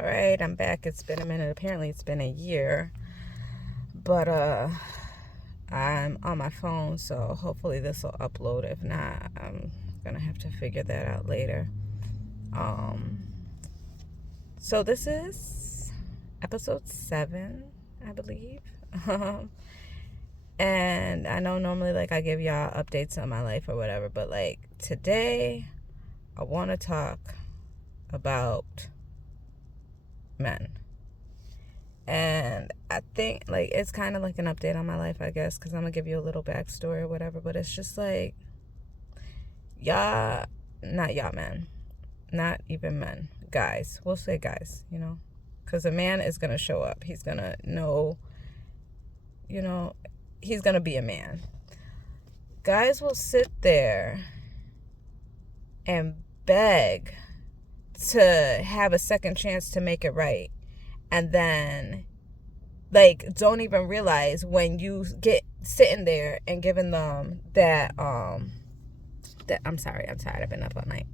All right, I'm back. It's been a minute. Apparently, it's been a year. But I'm on my phone, so hopefully this will upload. If not, I'm gonna have to figure that out later. Um, so this is episode 7, I believe. And I know normally I give y'all updates on my life or whatever, but today I want to talk about men. And I think it's kind of like an update on my life, I guess, because I'm gonna give you a little backstory or whatever. But it's just y'all, not y'all men, not even men, guys. We'll say guys, because a man is gonna show up. He's gonna know, he's gonna be a man. Guys will sit there and beg to have a second chance to make it right, and then don't even realize when you get sitting there and giving them that I'm sorry, I'm tired, I've been up all night.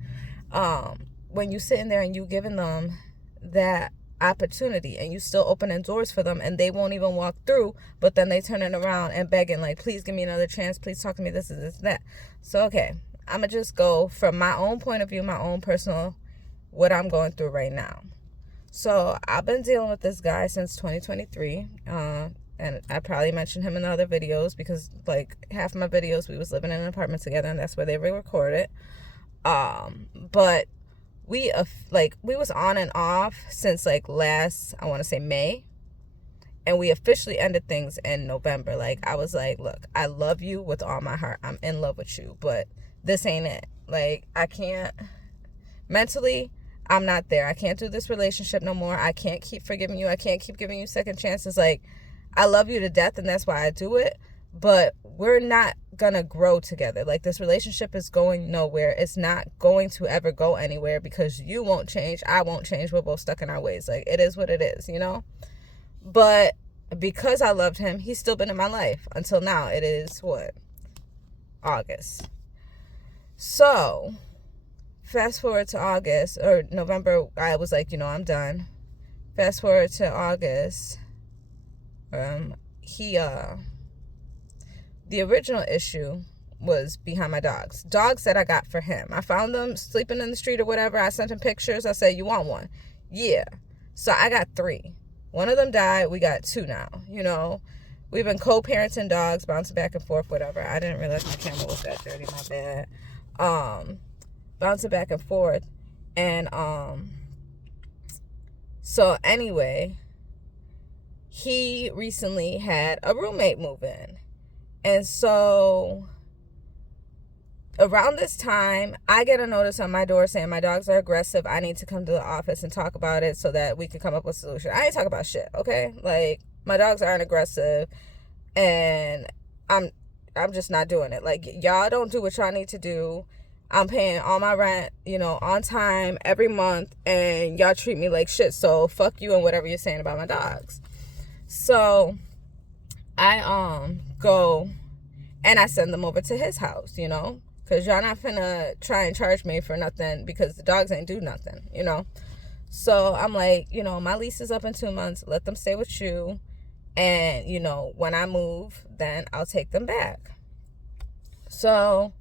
When you sitting there and you giving them that opportunity and you still opening doors for them and they won't even walk through, but then they turning around and begging please give me another chance, please talk to me, this is this that. So okay, I'm gonna just go from my own point of view, my own personal, what I'm going through right now. So I've been dealing with this guy since 2023, and I probably mentioned him in other videos because half my videos we was living in an apartment together, and that's where they were recorded. But we was on and off since last, I want to say May, and we officially ended things in November. I was look, I love you with all my heart, I'm in love with you, but this ain't it. I can't mentally, I'm not there. I can't do this relationship no more. I can't keep forgiving you. I can't keep giving you second chances. I love you to death, and that's why I do it. But we're not going to grow together. This relationship is going nowhere. It's not going to ever go anywhere because you won't change. I won't change. We're both stuck in our ways. It is what it is, But because I loved him, he's still been in my life until now. It is what? August. So fast forward to August or November, I was I'm done. Fast forward to August, the original issue was behind my dogs that I got for him. I found them sleeping in the street or whatever. I sent him pictures. I said, you want one? Yeah. So I got 3. One of them died. We got 2 now. We've been co-parenting dogs, bouncing back and forth, whatever. I didn't realize my camera was that dirty. My bad. Bouncing back and forth. And so anyway, he recently had a roommate move in. And so around this time, I get a notice on my door saying my dogs are aggressive. I need to come to the office and talk about it so that we can come up with a solution. I ain't talking about shit, okay? My dogs aren't aggressive, and I'm just not doing it. Y'all don't do what y'all need to do. I'm paying all my rent, on time every month, and y'all treat me like shit. So fuck you and whatever you're saying about my dogs. So I go and I send them over to his house, because y'all not finna try and charge me for nothing because the dogs ain't do nothing, So I'm my lease is up in 2 months. Let them stay with you. And, when I move, then I'll take them back. So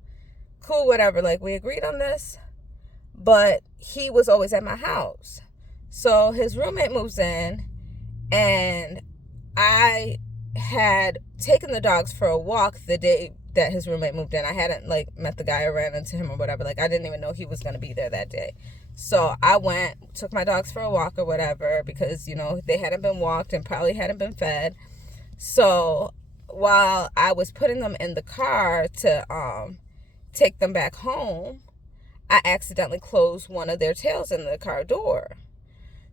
cool, whatever. We agreed on this, but he was always at my house. So his roommate moves in, and I had taken the dogs for a walk the day that his roommate moved in. I hadn't met the guy or ran into him or whatever. I didn't even know he was going to be there that day. So I went, took my dogs for a walk or whatever because, they hadn't been walked and probably hadn't been fed. So while I was putting them in the car to take them back home, I accidentally closed one of their tails in the car door.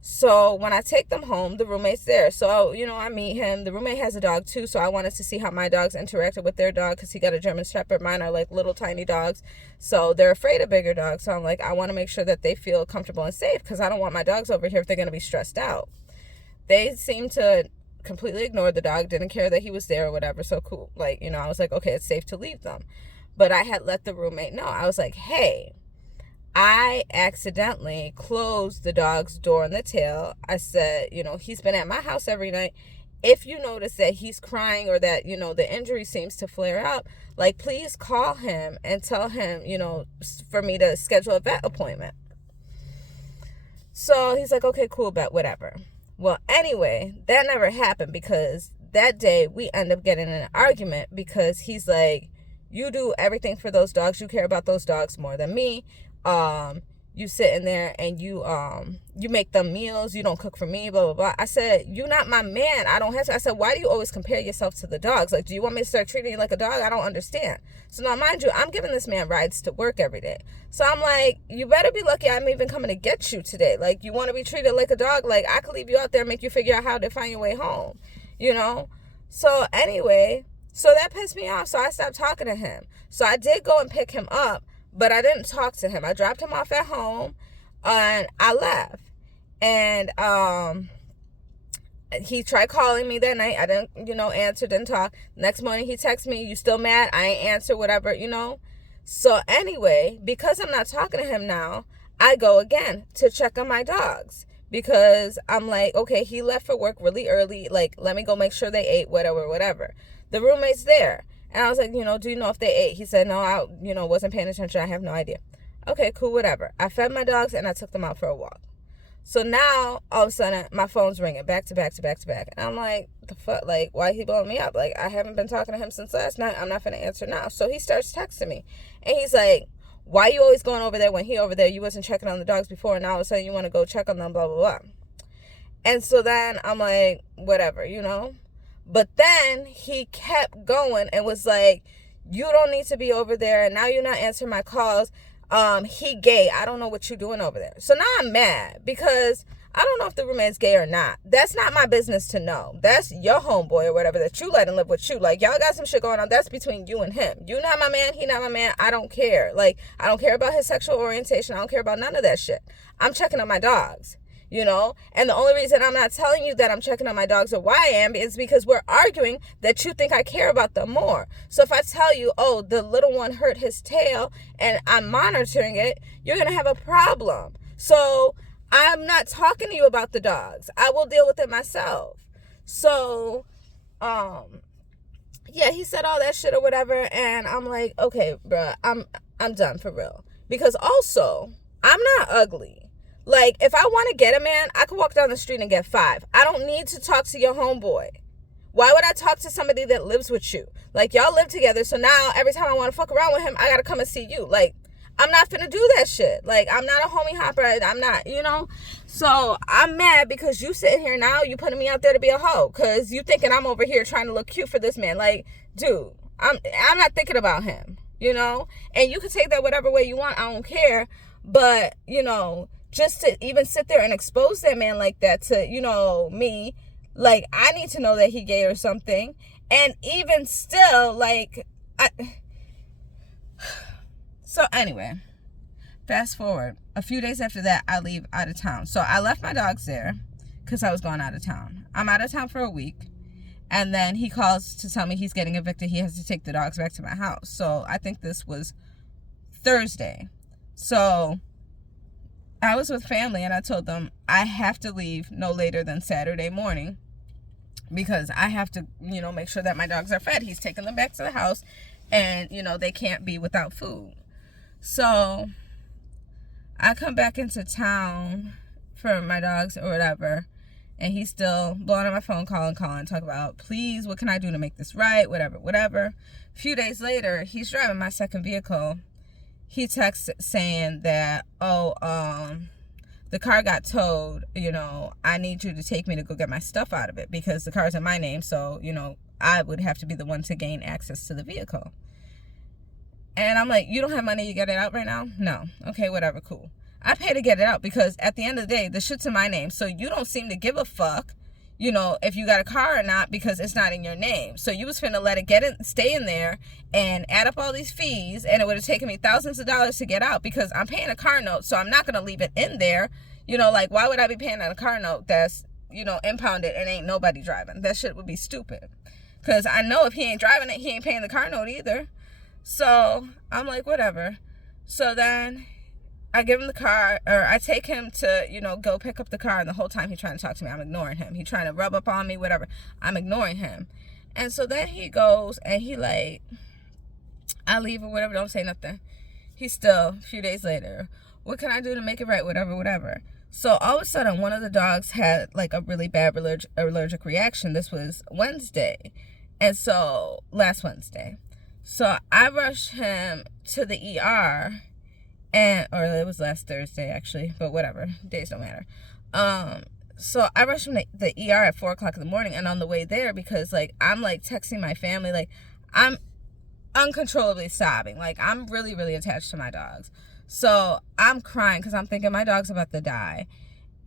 So when I take them home, the roommate's there. So, I meet him. The roommate has a dog too. So I wanted to see how my dogs interacted with their dog because he got a German Shepherd. Mine are little tiny dogs. So they're afraid of bigger dogs. So I'm I want to make sure that they feel comfortable and safe because I don't want my dogs over here if they're going to be stressed out. They seem to completely ignore the dog, didn't care that he was there or whatever. So cool. I was okay, it's safe to leave them. But I had let the roommate know. I was hey, I accidentally closed the dog's door and the tail. I said, he's been at my house every night. If you notice that he's crying or that, the injury seems to flare up, like, please call him and tell him, for me to schedule a vet appointment. So he's like, okay, cool, bet, whatever. Well, anyway, that never happened because that day we end up getting in an argument because he's like, you do everything for those dogs. You care about those dogs more than me. You sit in there and you make them meals. You don't cook for me, blah, blah, blah. I said, you're not my man. I don't have to. I said, why do you always compare yourself to the dogs? Like, do you want me to start treating you like a dog? I don't understand. So now, mind you, I'm giving this man rides to work every day. So I'm like, you better be lucky I'm even coming to get you today. Like, you want to be treated like a dog? Like, I could leave you out there and make you figure out how to find your way home, So anyway, so that pissed me off. So I stopped talking to him. So I did go and pick him up, but I didn't talk to him. I dropped him off at home and I left. And he tried calling me that night. I didn't, answer, didn't talk. Next morning he texted me, you still mad? I ain't answer, whatever, So anyway, because I'm not talking to him now, I go again to check on my dogs. Because I'm like, okay, he left for work really early. Like, let me go make sure they ate, whatever. The roommate's there. And I was like, do you know if they ate? He said, no, I, wasn't paying attention. I have no idea. Okay, cool, whatever. I fed my dogs and I took them out for a walk. So now, all of a sudden, my phone's ringing back to back to back to back. And I'm like, the fuck? Like, why he blowing me up? Like, I haven't been talking to him since last night. I'm not going to answer now. So he starts texting me. And he's like, why you always going over there when he over there? You wasn't checking on the dogs before. And now all of a sudden you want to go check on them, blah, blah, blah. And so then I'm like, whatever, But then he kept going and was like, you don't need to be over there. And now you're not answering my calls. He gay. I don't know what you're doing over there. So now I'm mad because I don't know if the roommate's gay or not. That's not my business to know. That's your homeboy or whatever that you let him live with you. Like, y'all got some shit going on. That's between you and him. You not my man. He not my man. I don't care. Like, I don't care about his sexual orientation. I don't care about none of that shit. I'm checking on my dogs. And the only reason I'm not telling you that I'm checking on my dogs or why I am is because we're arguing that you think I care about them more. So if I tell you, oh, the little one hurt his tail and I'm monitoring it, you're going to have a problem. So I'm not talking to you about the dogs. I will deal with it myself. So, yeah, he said all that shit or whatever. And I'm like, okay, bruh, I'm done for real. Because also, I'm not ugly. Like, if I want to get a man, I could walk down the street and get 5. I don't need to talk to your homeboy. Why would I talk to somebody that lives with you? Like, y'all live together, so now every time I want to fuck around with him, I got to come and see you. Like, I'm not finna do that shit. Like, I'm not a homie hopper. I'm not, So, I'm mad because you sitting here now, you putting me out there to be a hoe. Because you thinking I'm over here trying to look cute for this man. Like, dude, I'm not thinking about him, And you can take that whatever way you want. I don't care. But, just to even sit there and expose that man like that to, me, like, I need to know that he gay or something. And even still, like, So anyway, fast forward. A few days after that, I leave out of town. So I left my dogs there because I was going out of town. I'm out of town for a week. And then he calls to tell me he's getting evicted. He has to take the dogs back to my house. So I think this was Thursday. So I was with family and I told them I have to leave no later than Saturday morning because I have to, make sure that my dogs are fed. He's taking them back to the house and, they can't be without food. So I come back into town for my dogs or whatever, and he's still blowing on my phone, calling, talking about, please, what can I do to make this right, whatever. A few days later, he's driving my second vehicle. He texts saying that, the car got towed, I need you to take me to go get my stuff out of it because the car's in my name, so, I would have to be the one to gain access to the vehicle. And I'm like, you don't have money to get it out right now? No. Okay, whatever, cool. I pay to get it out because at the end of the day, the shit's in my name, so you don't seem to give a fuck, if you got a car or not because it's not in your name. So you was finna let it stay in there and add up all these fees, and it would have taken me thousands of dollars to get out because I'm paying a car note, so I'm not gonna leave it in there. Like, why would I be paying on a car note that's, impounded and ain't nobody driving? That shit would be stupid. Because I know if he ain't driving it, he ain't paying the car note either. So I'm like, whatever. So then I give him the car, or I take him to, go pick up the car, and the whole time he's trying to talk to me, I'm ignoring him. He's trying to rub up on me, whatever. I'm ignoring him. And so then he goes, and he like, I leave or whatever, don't say nothing. He's still, a few days later, what can I do to make it right, whatever. So all of a sudden, one of the dogs had like a really bad allergic reaction. This was Wednesday. And so, last Wednesday. So I rushed him to the ER, or it was last Thursday actually, but whatever, days don't matter. So I rushed him to the ER at 4 o'clock in the morning, and on the way there, because like I'm like texting my family, like I'm uncontrollably sobbing, like I'm really, really attached to my dogs. So I'm crying because I'm thinking my dog's about to die.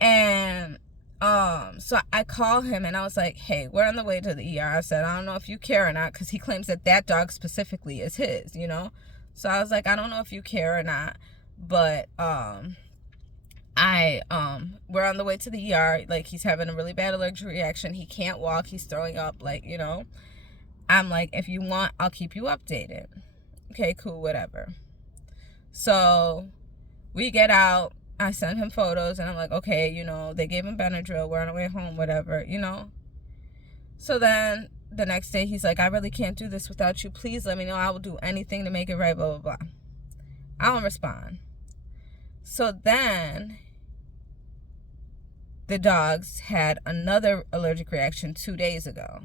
And so I call him and I was like, hey, we're on the way to the ER. I said, I don't know if you care or not, because he claims that dog specifically is his, So I was like, I don't know if you care or not, but we're on the way to the ER. Like, he's having a really bad allergic reaction. He can't walk. He's throwing up, like, I'm like, if you want, I'll keep you updated. Okay, cool, whatever. So we get out. I send him photos, and I'm like, okay, they gave him Benadryl. We're on our way home, whatever, So then the next day, he's like, I really can't do this without you. Please let me know. I will do anything to make it right, blah, blah, blah. I don't respond. So then the dogs had another allergic reaction 2 days ago.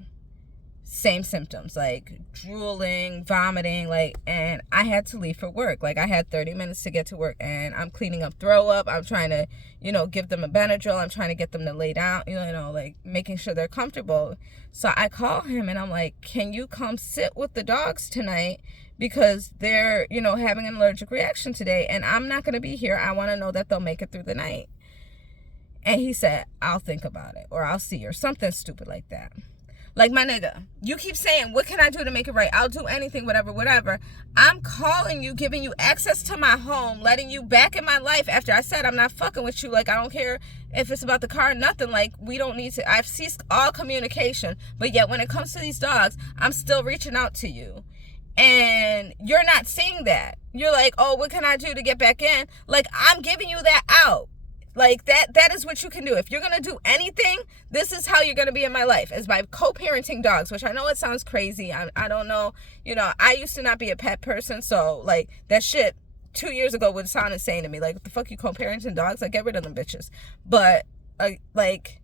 Same symptoms, like drooling, vomiting, and I had to leave for work. Like, I had 30 minutes to get to work, and I'm cleaning up throw up. I'm trying to, give them a Benadryl. I'm trying to get them to lay down, like making sure they're comfortable. So I call him and I'm like, can you come sit with the dogs tonight? Because they're, having an allergic reaction today, and I'm not going to be here. I want to know that they'll make it through the night. And he said, I'll think about it, or I'll see, or something stupid like that. Like, my nigga, you keep saying, what can I do to make it right? I'll do anything, whatever. I'm calling you, giving you access to my home, letting you back in my life after I said I'm not fucking with you. Like, I don't care if it's about the car or nothing. Like, we don't need to. I've ceased all communication. But yet, when it comes to these dogs, I'm still reaching out to you. And you're not seeing that. You're like, oh, what can I do to get back in? Like, I'm giving you that out. Like, that is what you can do. If you're going to do anything, this is how you're going to be in my life, is by co-parenting dogs, which I know it sounds crazy. I don't know. I used to not be a pet person. So, like, that shit 2 years ago would sound insane to me. Like, what the fuck, you co-parenting dogs? Like, get rid of them bitches. But, like,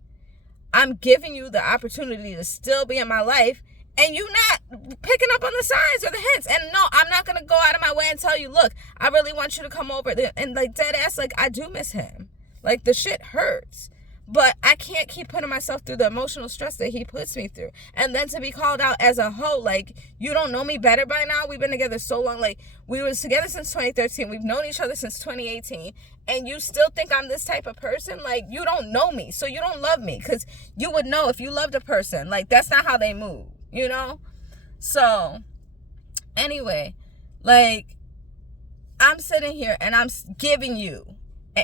I'm giving you the opportunity to still be in my life, and you not picking up on the signs or the hints. And no, I'm not going to go out of my way and tell you, look, I really want you to come over. And, like, dead ass, like, I do miss him. Like, the shit hurts. But I can't keep putting myself through the emotional stress that he puts me through. And then to be called out as a hoe, like, you don't know me better by now? We've been together so long. Like, we were together since 2013. We've known each other since 2018. And you still think I'm this type of person? Like, you don't know me, so you don't love me. Because you would know if you loved a person. Like, that's not how they move, So, anyway, like, I'm sitting here and I'm giving you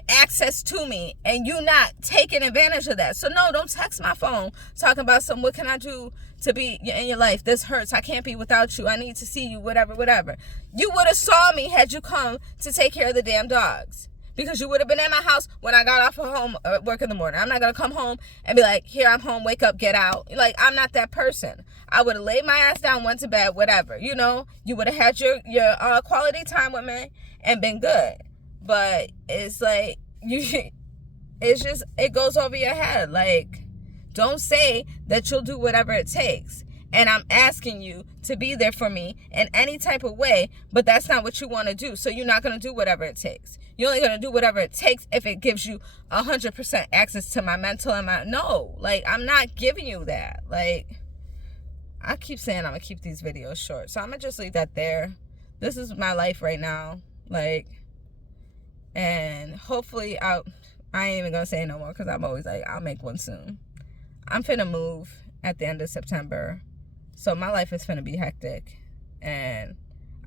access to me, and you not taking advantage of that. So no, don't text my phone talking about what can I do to be in your life? This hurts. I can't be without you. I need to see you, whatever. You would have saw me had you come to take care of the damn dogs, because you would have been at my house when I got off of work in the morning. I'm not going to come home and be like, here, I'm home, wake up, get out. Like, I'm not that person. I would have laid my ass down, went to bed, whatever. You would have had your quality time with me and been good. But it's like, it goes over your head. Like, don't say that you'll do whatever it takes. And I'm asking you to be there for me in any type of way, but that's not what you want to do. So you're not going to do whatever it takes. You're only going to do whatever it takes if it gives you 100% access to my mental and no, like, I'm not giving you that. Like, I keep saying I'm going to keep these videos short. So I'm going to just leave that there. This is my life right now. Like, and hopefully I ain't even gonna say no more, because I'm always like, I'll make one soon. I'm finna move at the end of September, so my life is finna be hectic, and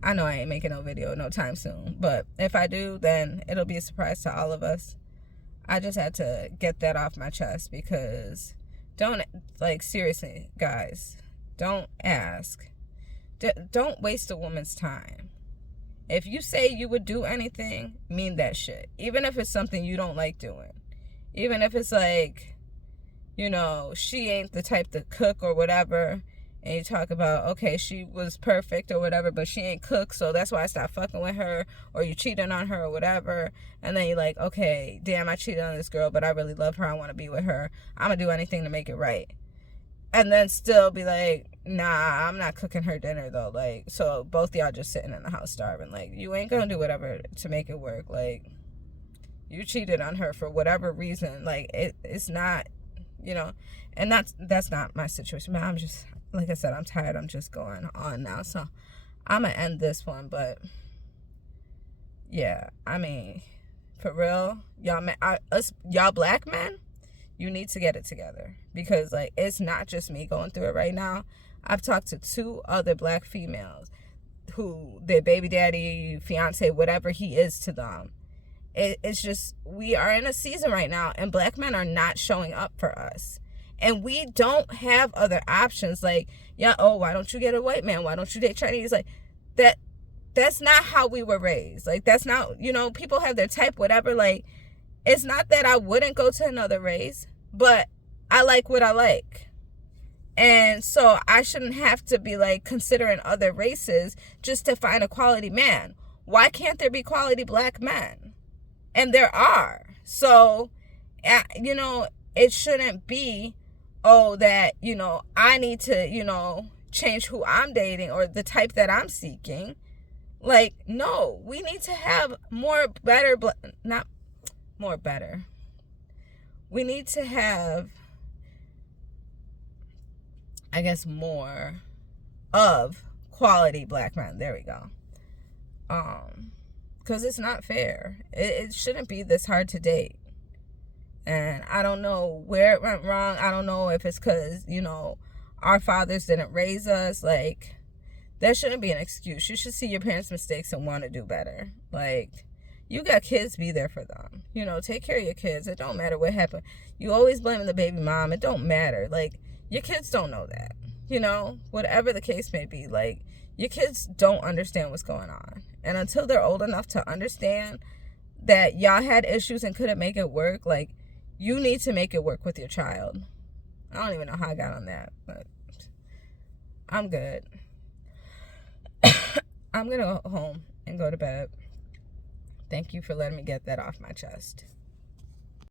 I know I ain't making no video no time soon, but if I do, then it'll be a surprise to all of us. I just had to get that off my chest, because seriously, guys, don't ask. Don't waste a woman's time. If you say you would do anything, mean that shit. Even if it's something you don't like doing. Even if it's like, you know, she ain't the type to cook or whatever. And you talk about, okay, she was perfect or whatever, but she ain't cook, so that's why I stopped fucking with her. Or you cheated on her or whatever. And then you're like, okay, damn, I cheated on this girl, but I really love her. I want to be with her. I'm going to do anything to make it right. And then still be like, nah, I'm not cooking her dinner though. Like, so both y'all just sitting in the house starving. Like, you ain't gonna do whatever to make it work. Like, you cheated on her for whatever reason. Like, it's not, you know, and that's not my situation. But I'm just, like I said, I'm tired. I'm just going on now. So I'm gonna end this one. But yeah, I mean, for real, y'all black men, you need to get it together, because like, it's not just me going through it right now. I've talked to 2 other black females who their baby daddy, fiance, whatever he is to them, it's just, we are in a season right now and black men are not showing up for us, and we don't have other options. Like, yeah, oh, why don't you get a white man, why don't you date Chinese? Like, that's not how we were raised. Like, that's not, you know, people have their type, whatever. Like, it's not that I wouldn't go to another race, but I like what I like. And so I shouldn't have to be like considering other races just to find a quality man. Why can't there be quality black men? And there are. So, you know, it shouldn't be, oh, that, you know, I need to, you know, change who I'm dating or the type that I'm seeking. Like, no, we need to have more better, not more better. We need to have, I guess, more of quality black men. There we go. Because it's not fair. It shouldn't be this hard to date. And I don't know where it went wrong. I don't know if it's because, you know, our fathers didn't raise us. Like, there shouldn't be an excuse. You should see your parents' mistakes and want to do better. Like, you got kids, be there for them. You know, take care of your kids. It don't matter what happened. You always blaming the baby mom. It don't matter. Like, your kids don't know that. You know, whatever the case may be. Like, your kids don't understand what's going on. And until they're old enough to understand that y'all had issues and couldn't make it work, like, you need to make it work with your child. I don't even know how I got on that, but I'm good. I'm going to go home and go to bed. Thank you for letting me get that off my chest.